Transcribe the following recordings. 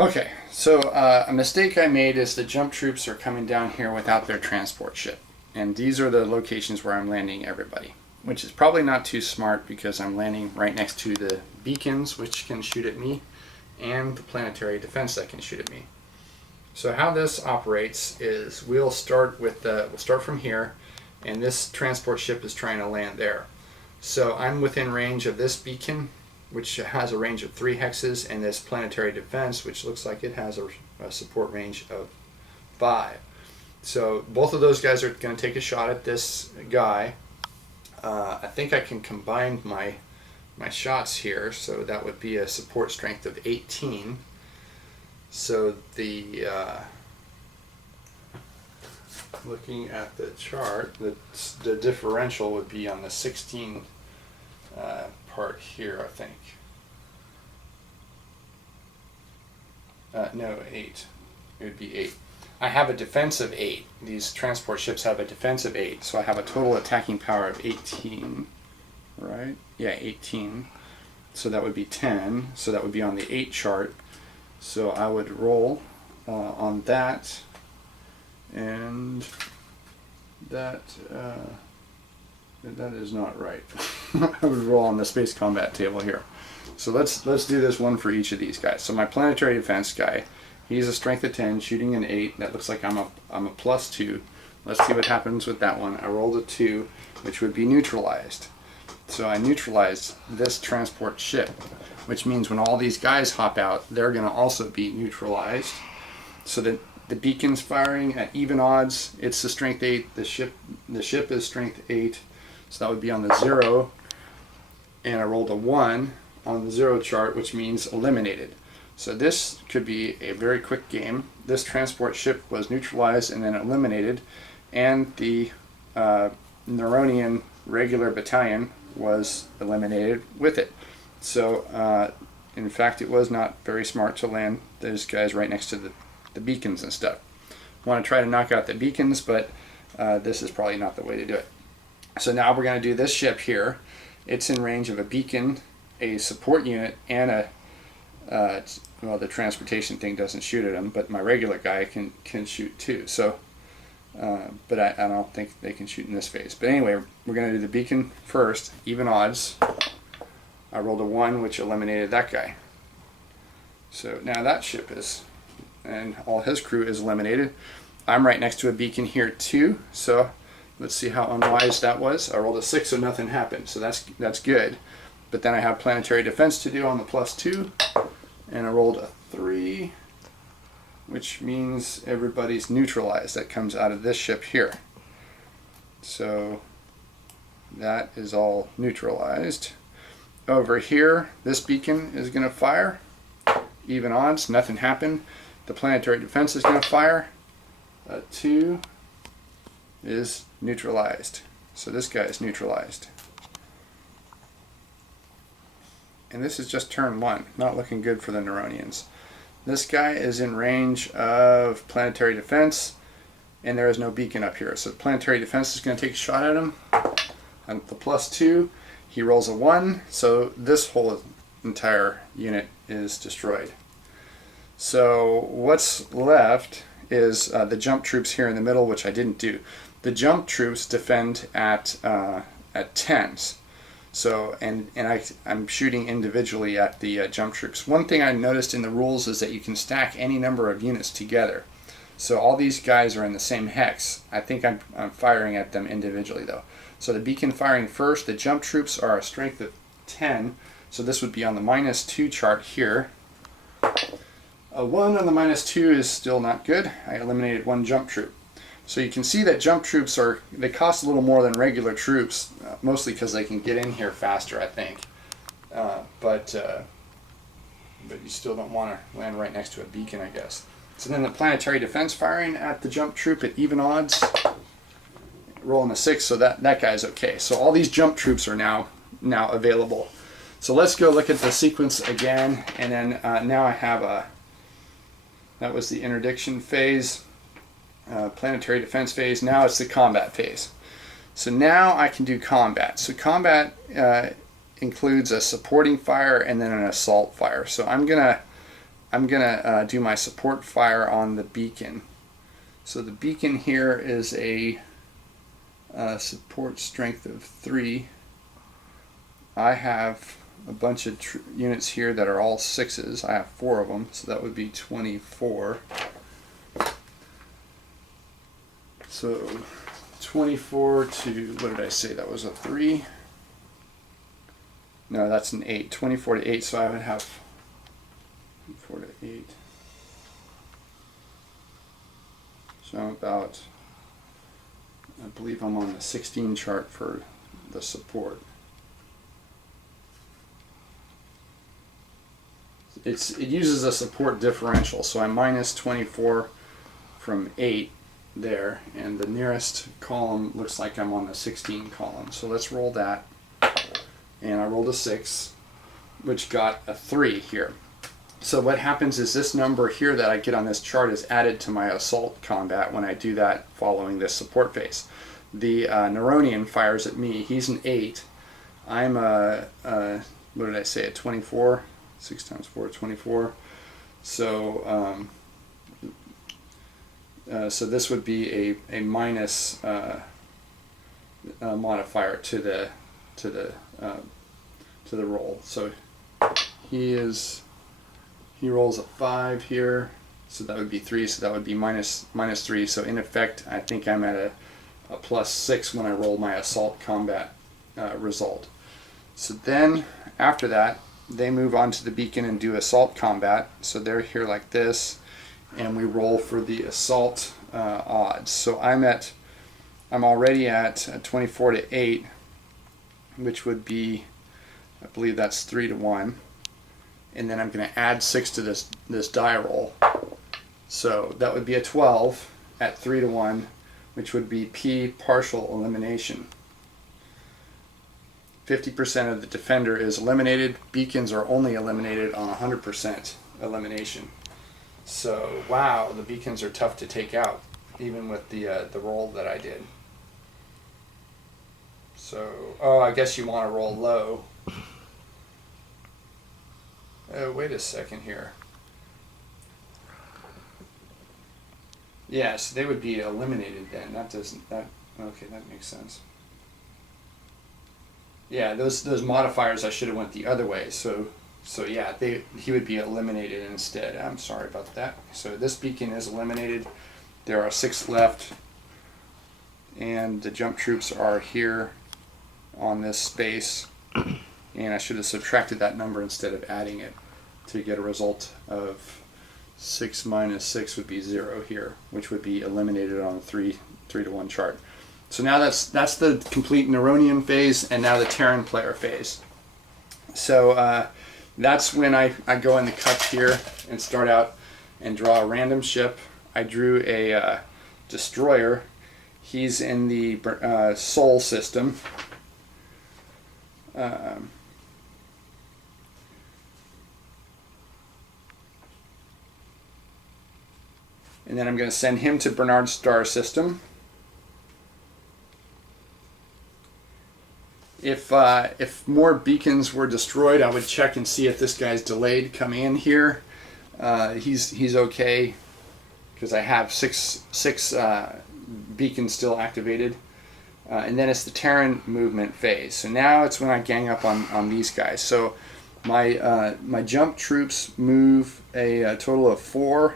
Okay, so a mistake I made is the jump troops are coming down here without their transport ship. And these are the locations where I'm landing everybody, which is probably not too smart because I'm landing right next to the beacons, which can shoot at me, and the planetary defense that can shoot at me. So how this operates is we'll start from here, and this transport ship is trying to land there. So I'm within range of this beacon, which has a range of 3 hexes, and this planetary defense, which looks like it has a support range of 5. So both of those guys are going to take a shot at this guy. I think I can combine my shots here, so that would be a support strength of 18. So the looking at the chart, the differential would be on the 16 part here, I think. No, 8. It would be 8. I have a defensive 8. These transport ships have a defensive 8, so I have a total attacking power of 18, right? Yeah, 18. So that would be 10. So that would be on the 8 chart. So I would roll on that, and that is not right. I would roll on the space combat table here. So let's do this one for each of these guys. So my planetary defense guy, he's a strength of 10, shooting an 8. That looks like I'm a +2. Let's see what happens with that one. I rolled a 2, which would be neutralized. So I neutralized this transport ship, which means when all these guys hop out, they're going to also be neutralized. So that the beacon's firing at even odds. It's the strength 8. The ship is strength 8. So that would be on the 0. And I rolled a 1 on the 0 chart, which means eliminated. So this could be a very quick game. This transport ship was neutralized and then eliminated, and the Neronian regular battalion was eliminated with it. So in fact, it was not very smart to land those guys right next to the beacons and stuff. I want to try to knock out the beacons, but this is probably not the way to do it. So now we're going to do this ship here. It's in range of a beacon, a support unit, and a well, the transportation thing doesn't shoot at him, but my regular guy can shoot too. So, but I don't think they can shoot in this phase. But anyway, we're going to do the beacon first, even odds. I rolled a 1, which eliminated that guy. So now that ship is, and all his crew is eliminated. I'm right next to a beacon here too. So let's see how unwise that was. I rolled a 6, so nothing happened. So that's good. But then I have planetary defense to do on the +2. And I rolled a 3, which means everybody's neutralized. That comes out of this ship here. So that is all neutralized. Over here, this beacon is going to fire. Even odds, nothing happened. The planetary defense is going to fire. A 2 is neutralized. So this guy is neutralized. And this is just turn 1, not looking good for the Neronians. This guy is in range of planetary defense, and there is no beacon up here. So planetary defense is going to take a shot at him. On the +2, he rolls a 1, so this whole entire unit is destroyed. So what's left is the jump troops here in the middle, which I didn't do. The jump troops defend at 10s. So, and I'm shooting individually at the jump troops. One thing I noticed in the rules is that you can stack any number of units together. So all these guys are in the same hex. I think I'm firing at them individually though. So the beacon firing first. The jump troops are a strength of 10. So this would be on the -2 chart here. A 1 on the -2 is still not good. I eliminated 1 jump troop. So you can see that jump troops they cost a little more than regular troops, mostly because they can get in here faster, I think. But you still don't want to land right next to a beacon, I guess. So then the planetary defense firing at the jump troop at even odds, rolling a 6, so that guy's okay. So all these jump troops are now available. So let's go look at the sequence again, and then now I have that was the interdiction phase. Planetary defense phase. Now it's the combat phase. So now I can do combat. So combat includes a supporting fire and then an assault fire. So I'm gonna I'm gonna do my support fire on the beacon. So the beacon here is a support strength of 3. I have a bunch of units here that are all 6s. I have 4 of them, so that would be 24. So 24 to, what did I say, that was a 3? No, that's an 8. 24 to 8, so I would have 4 to 8. So I'm about, I believe I'm on the 16 chart for the support. It uses a support differential, so I'm minus 24 from 8 there, and the nearest column looks like I'm on the 16 column. So let's roll that, and I rolled a 6, which got a 3 here. So what happens is this number here that I get on this chart is added to my assault combat when I do that following this support phase. The Neronian fires at me. He's an 8. I'm a what did I say, a 24? 6 times 4, 24. So so this would be a minus modifier to the roll. So he rolls a 5 here, so that would be 3. So that would be minus 3. So in effect, I think I'm at a plus 6 when I roll my assault combat result. So then after that, they move on to the beacon and do assault combat. So they're here like this, and we roll for the assault odds. So I'm already at 24 to 8, which would be, I believe that's 3 to 1. And then I'm going to add 6 to this die roll. So that would be a 12 at 3 to 1, which would be P partial elimination. 50% of the defender is eliminated. Beacons are only eliminated on 100% elimination. So wow, the beacons are tough to take out, even with the roll that I did. So, oh, I guess you want to roll low. Wait a second here. Yes, they would be eliminated then. Okay, that makes sense. Yeah, those modifiers I should have went the other way. So yeah, he would be eliminated instead. I'm sorry about that. So this beacon is eliminated. There are 6 left, and the jump troops are here on this space. And I should have subtracted that number instead of adding it to get a result of 6 minus 6 would be 0 here, which would be eliminated on a 3 to 1 chart. So now that's the complete Neronian phase, and now the Terran player phase. So that's when I go in the cup here and start out and draw a random ship. I drew a destroyer. He's in the Sol system. And then I'm going to send him to Barnard's star system. If more beacons were destroyed, I would check and see if this guy's delayed coming in here. He's okay because I have six beacons still activated. And then it's the Terran movement phase. So now it's when I gang up on these guys. So my jump troops move a total of 4.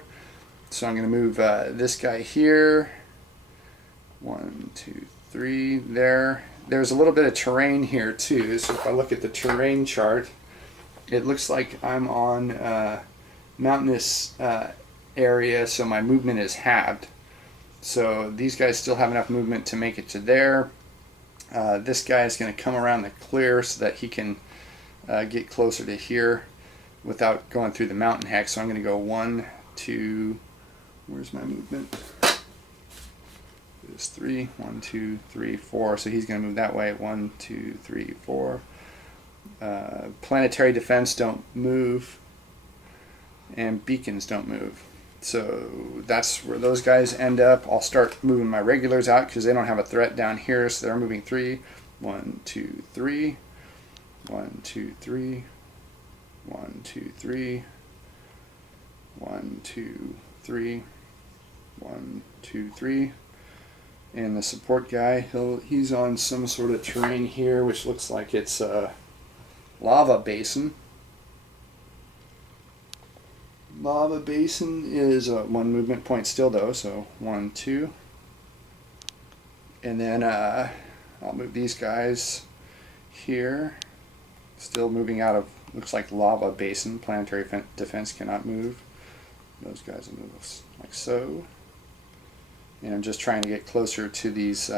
So I'm going to move this guy here. 1, 2, 3 there. There's a little bit of terrain here too. So if I look at the terrain chart, it looks like I'm on mountainous area, so my movement is halved. So these guys still have enough movement to make it to there. This guy is going to come around the clear so that he can get closer to here without going through the mountain hex. So I'm going to go 1, 2, where's my movement? There's 3, 1, 2, 3, 4. So he's going to move that way. 1, 2, 3, 4. Planetary defense don't move, and beacons don't move. So that's where those guys end up. I'll start moving my regulars out because they don't have a threat down here. So they're moving 3. 1, 2, 3. 1, 2, 3. 1, 2, 3. 1, 2, 3. 1, 2, 3. And the support guy, he's on some sort of terrain here, which looks like it's a lava basin. Lava basin is 1 movement point still though, so 1, 2. And then I'll move these guys here. Still moving out of, looks like lava basin. Planetary defense cannot move. Those guys will move like so. And I'm just trying to get closer to these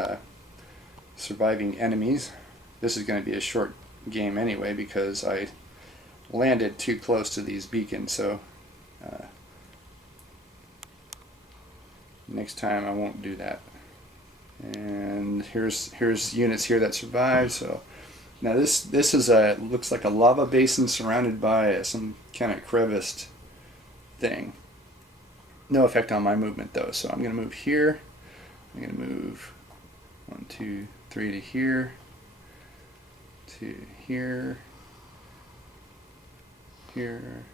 surviving enemies. This is going to be a short game anyway because I landed too close to these beacons, so next time I won't do that. And here's units here that survive. So now this is looks like a lava basin surrounded by some kind of creviced thing. No effect on my movement though, so I'm going to move here. I'm going to move 1, 2, 3 to here, to here, here,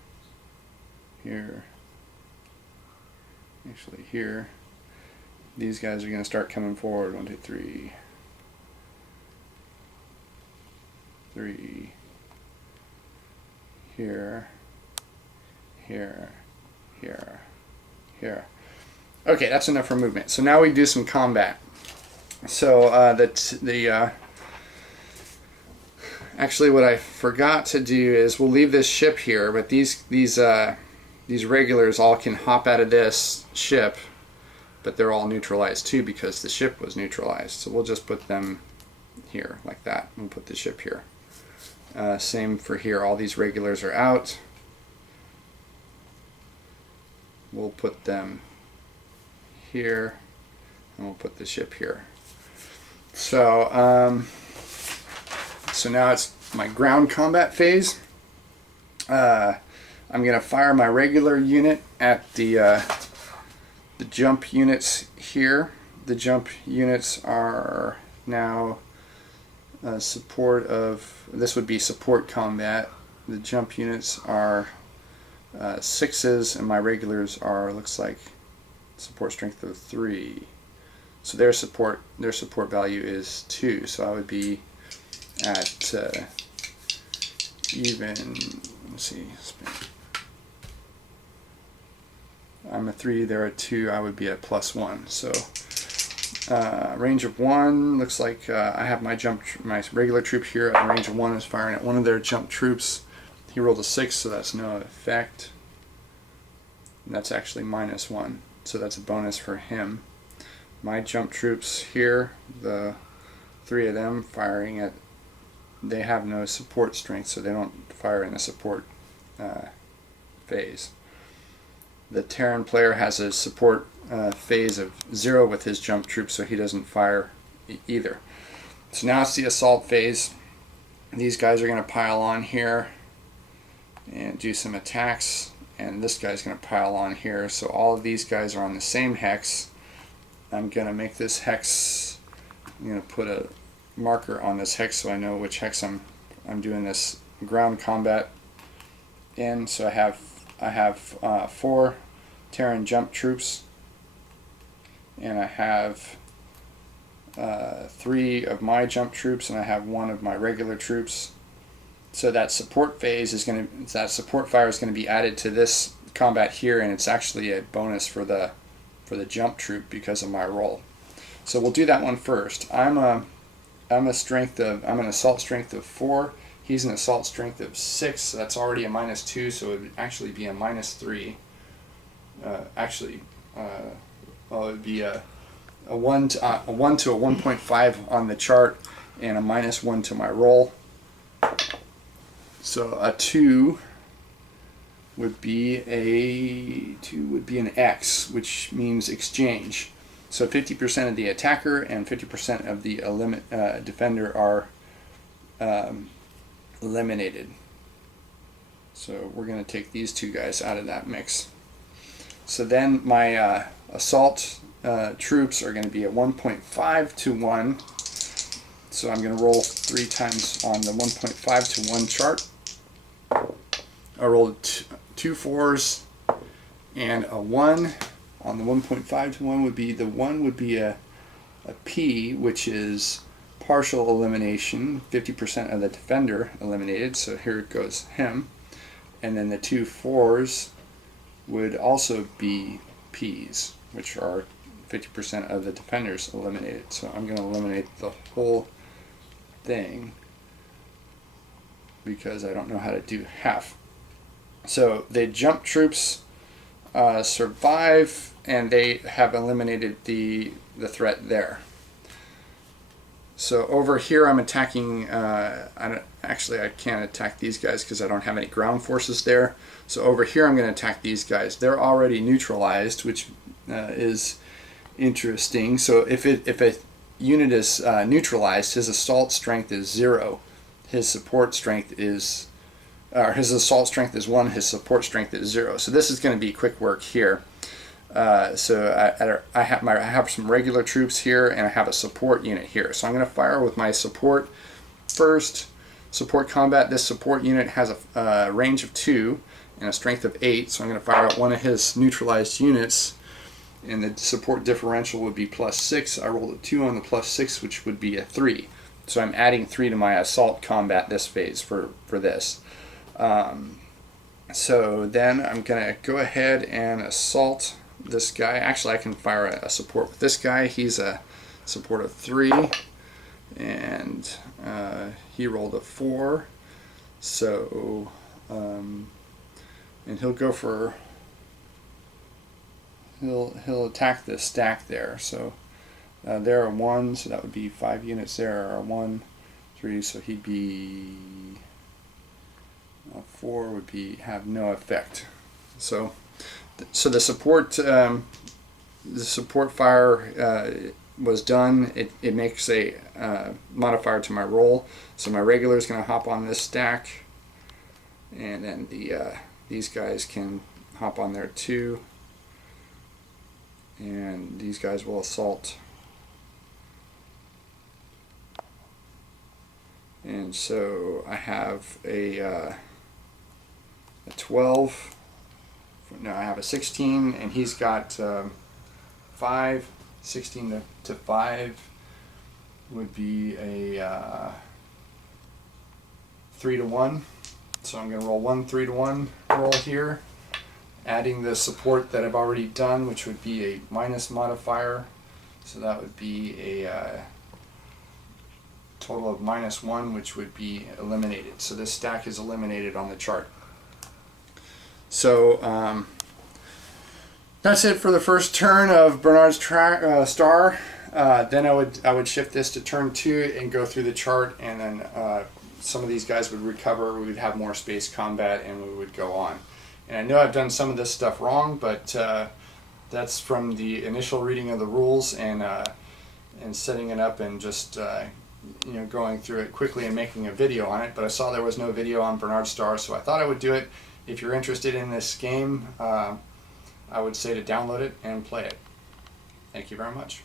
here, actually here. These guys are going to start coming forward. 1, 2, 3, 3, here, here, here, here. Okay, that's enough for movement. So now we do some combat. So actually what I forgot to do is we'll leave this ship here, but these regulars all can hop out of this ship, but they're all neutralized too because the ship was neutralized. So we'll just put them here like that. We'll put the ship here. Same for here. All these regulars are out. We'll put them here, and we'll put the ship here. So so now it's my ground combat phase. I'm going to fire my regular unit at the jump units here. The jump units are now support of, this would be support combat. The jump units are 6s, and my regulars are, looks like, support strength of 3. So their support value is 2. So I would be at even, let's see, I'm a 3, they're a 2, I would be at +1. So range of 1, looks like I have my regular troop here at range of 1 is firing at one of their jump troops. He rolled a 6, so that's no effect. And that's actually -1, so that's a bonus for him. My jump troops here, the 3 of them firing at, they have no support strength, so they don't fire in the support phase. The Terran player has a support phase of 0 with his jump troops, so he doesn't fire either. So now it's the assault phase. These guys are going to pile on here and do some attacks, and this guy's going to pile on here. So all of these guys are on the same hex. I'm going to make this hex, I'm going to put a marker on this hex so I know which hex I'm doing this ground combat in. So I have 4 Terran jump troops, and I have 3 of my jump troops, and I have 1 of my regular troops. So that support phase is going to, that support fire is going to be added to this combat here, and it's actually a bonus for the jump troop because of my roll. So we'll do that one first. I'm an assault strength of 4. He's an assault strength of 6. So that's already a -2, so it would actually be a -3. It would be a 1 to a 1.5 on the chart, and a -1 to my roll. So a 2 would be an X, which means exchange. So 50% of the attacker and 50% of the defender are eliminated. So we're going to take these 2 guys out of that mix. So then my assault troops are going to be at 1.5 to 1. So I'm going to roll 3 times on the 1.5 to 1 chart. I rolled 2 4s And a 1 on the 1.5 to 1 would be, the 1 would be a P, which is partial elimination, 50% of the defender eliminated, so here it goes him. And then the 2 4s would also be P's, which are 50% of the defenders eliminated. So I'm going to eliminate the whole thing because I don't know how to do half. So the jump troops survive, and they have eliminated the threat there. So over here I'm attacking, I can't attack these guys because I don't have any ground forces there. So over here I'm going to attack these guys. They're already neutralized, which is interesting. So if a unit is neutralized, his assault strength is 0. His support strength is, his assault strength is 1, his support strength is 0. So this is going to be quick work here. So I have some regular troops here, and I have a support unit here. So I'm going to fire with my support first. Support combat. This support unit has a range of 2 and a strength of 8. So I'm going to fire at one of his neutralized units, and the support differential would be +6. I rolled a 2 on the +6, which would be a 3. So I'm adding 3 to my assault combat this phase for this. So then I'm going to go ahead and assault this guy. Actually, I can fire a support with this guy. He's a support of 3, and he rolled a 4. So, and he'll go for, he'll attack the stack there. So there are 1, so that would be 5 units there. Are 1, 3, so he'd be 4 would be have no effect. So the support fire was done. It makes a modifier to my roll. So my regular is going to hop on this stack, and then these guys can hop on there too, and these guys will assault. And so I have a 12. No, I have a 16, and he's got 5. 16 to 5 would be a 3 to 1. So I'm going to roll 1 3 to 1 roll here, adding the support that I've already done, which would be a minus modifier. So that would be a total of -1, which would be eliminated. So this stack is eliminated on the chart. So that's it for the first turn of Barnard's star. Then I would shift this to turn 2 and go through the chart, and then some of these guys would recover. We would have more space combat, and we would go on. And I know I've done some of this stuff wrong, but that's from the initial reading of the rules and setting it up and just going through it quickly and making a video on it. But I saw there was no video on Barnard's star, so I thought I would do it. If you're interested in this game, I would say to download it and play it. Thank you very much.